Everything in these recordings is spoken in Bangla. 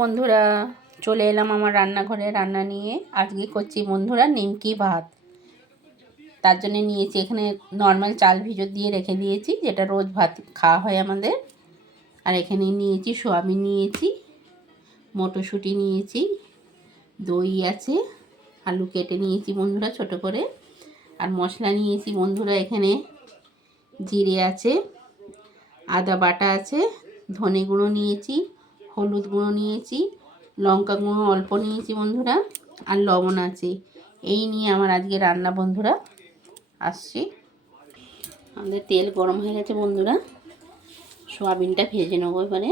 বন্ধুরা, চলে এলাম আমার রান্নাঘরে রান্না নিয়ে। আজকে করছি বন্ধুরা নিমকি ভাত। তার জন্য নিয়েছি এখানে নর্মাল চাল ভিজো দিয়ে রেখে দিয়েছি, যেটা রোজ ভাত খাওয়া হয় আমাদের। আর এখানে নিয়েছি সোয়াবিন, নিয়েছি মটরশুঁটি, নিয়েছি দই আছে, আলু কেটে নিয়েছি বন্ধুরা ছোট করে। আর মশলা নিয়েছি বন্ধুরা, এখানে জিরে আছে, আদা বাটা আছে, ধনে গুঁড়ো নিয়েছি, হলুদ গুঁড়ো নিয়েছি, লঙ্কা গুঁড়ো অল্প নিয়েছি বন্ধুরা, আর লবণ আছে। এই নিয়ে আমার আজকে রান্না বন্ধুরা। আসছি, আমাদের তেল গরম হয়ে গেছে বন্ধুরা, সোয়াবিনটা ভেজে নেবো এবারে।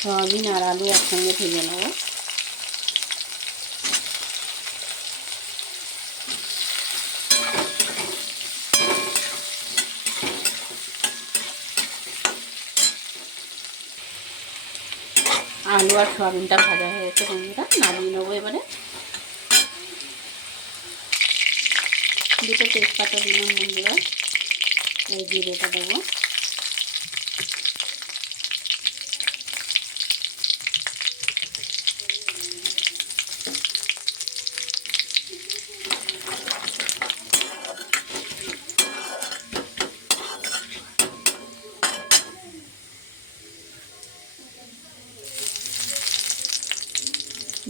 সোয়াবিন আর আলু একসঙ্গে ভেজে নেবো। আলু আর সোয়াবিনটা ভাজা হয়ে গেছে বন্ধুরা, নামিয়ে নেবো এবারে। দুটো তেজপাতা দিলাম বন্ধুরা, এই জিরেটা দেবো।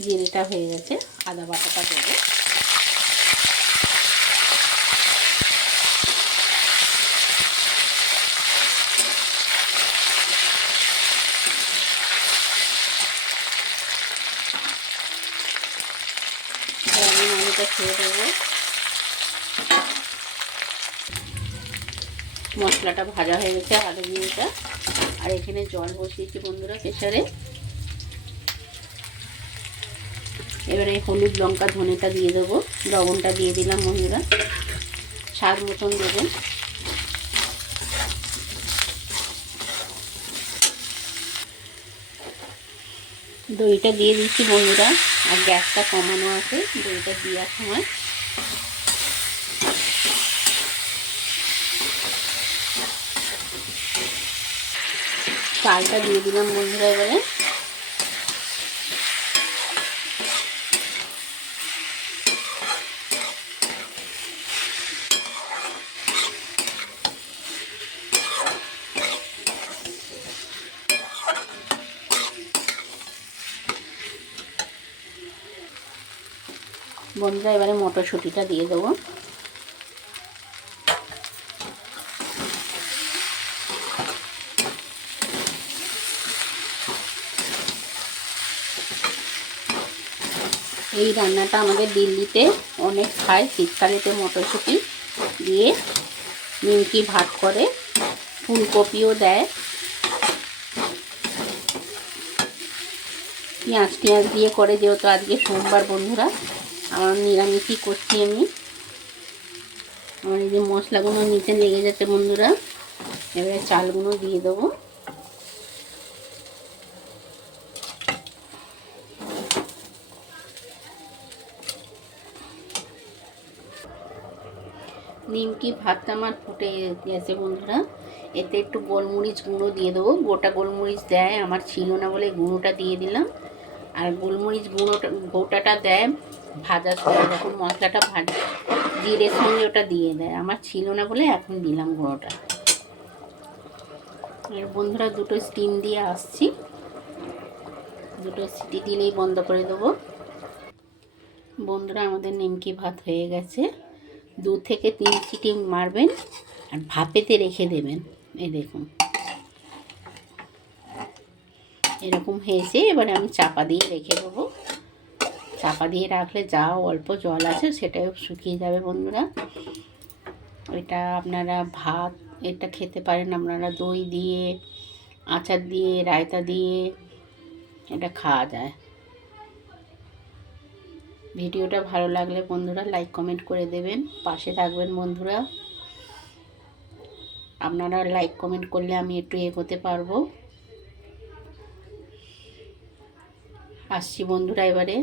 জিরেটা হয়ে গেছে, আদা বাটাটা দেবো। আমি আলুটা খেয়ে দেবো। মশলাটা ভাজা হয়ে গেছে, আদা জিরেটা। আর এখানে জল বসিয়েছি বন্ধুরা প্রেসারে। এবারে হলুদ লঙ্কা ধনেটা দিয়ে দেবো, লবণটা দিয়ে দিলাম বন্ধুরা, স্বাদ মতন দেবেন। দইটা দিয়ে দিচ্ছি বন্ধুরা, আর গ্যাসটা কমানো আছে দইটা দেওয়ার সময়। চালটা দিয়ে দিলাম বন্ধুরা এবারে। বন্ধুরা এবারে মটরশুঁটিটা দিয়ে দেবো। এই রান্নাটা আমাদের দিল্লিতে অনেক খায়, শীতকালেতে মটরশুঁটি দিয়ে নিমকি ভাত করে, ফুলকপিও দেয়, পেঁয়াজ টিয়াজ দিয়ে করে। যেহেতু আজকে সোমবার বন্ধুরা, আমার নিরামিষই করছি আমি। আমার এই যে মশলাগুলো নিচে লেগে যাচ্ছে বন্ধুরা, এবারে চালগুলো দিয়ে দেবো। নিমকি ভাতটা আমার ফুটে গেছে বন্ধুরা, এতে একটু গোলমরিচ গুঁড়ো দিয়ে দেবো। গোটা গোলমরিচ দেয়, আমার ছিল না বলে গুঁড়োটা দিয়ে দিলাম। আর গোলমরিচ গোটাটা দেয় ভাজার সময়, যখন মশলাটা ভাজে জিরের সঙ্গে ওটা দিয়ে দেয়, আমার ছিল না বলে এখন দিলাম গুঁড়োটা। আর বন্ধুরা দুটো স্টিম দিয়ে আসছি, দুটো সিটি দিলেই বন্ধ করে দেবো। বন্ধুরা আমাদের নিমকি ভাত হয়ে গেছে, 2 থেকে 3 সিটি মারবেন আর ভাপেতে রেখে দেবেন। এই দেখুন এরকম হয়েছে। এবারে আমি চাপা দিয়ে রেখে দেবো। চাপা দিয়ে রাখলে যা অল্প জল আছে সেটাও শুকিয়ে যাবে বন্ধুরা। এটা আপনারা ভাত এটা খেতে পারেন, আপনারা দই দিয়ে, আচার দিয়ে, রায়তা দিয়ে এটা খাওয়া যায়। ভিডিওটা ভালো লাগলে বন্ধুরা লাইক কমেন্ট করে দেবেন, পাশে থাকবেন বন্ধুরা। আপনারা লাইক কমেন্ট করলে আমি একটু এগোতে পারবো। আসছি বন্ধুরা এবারে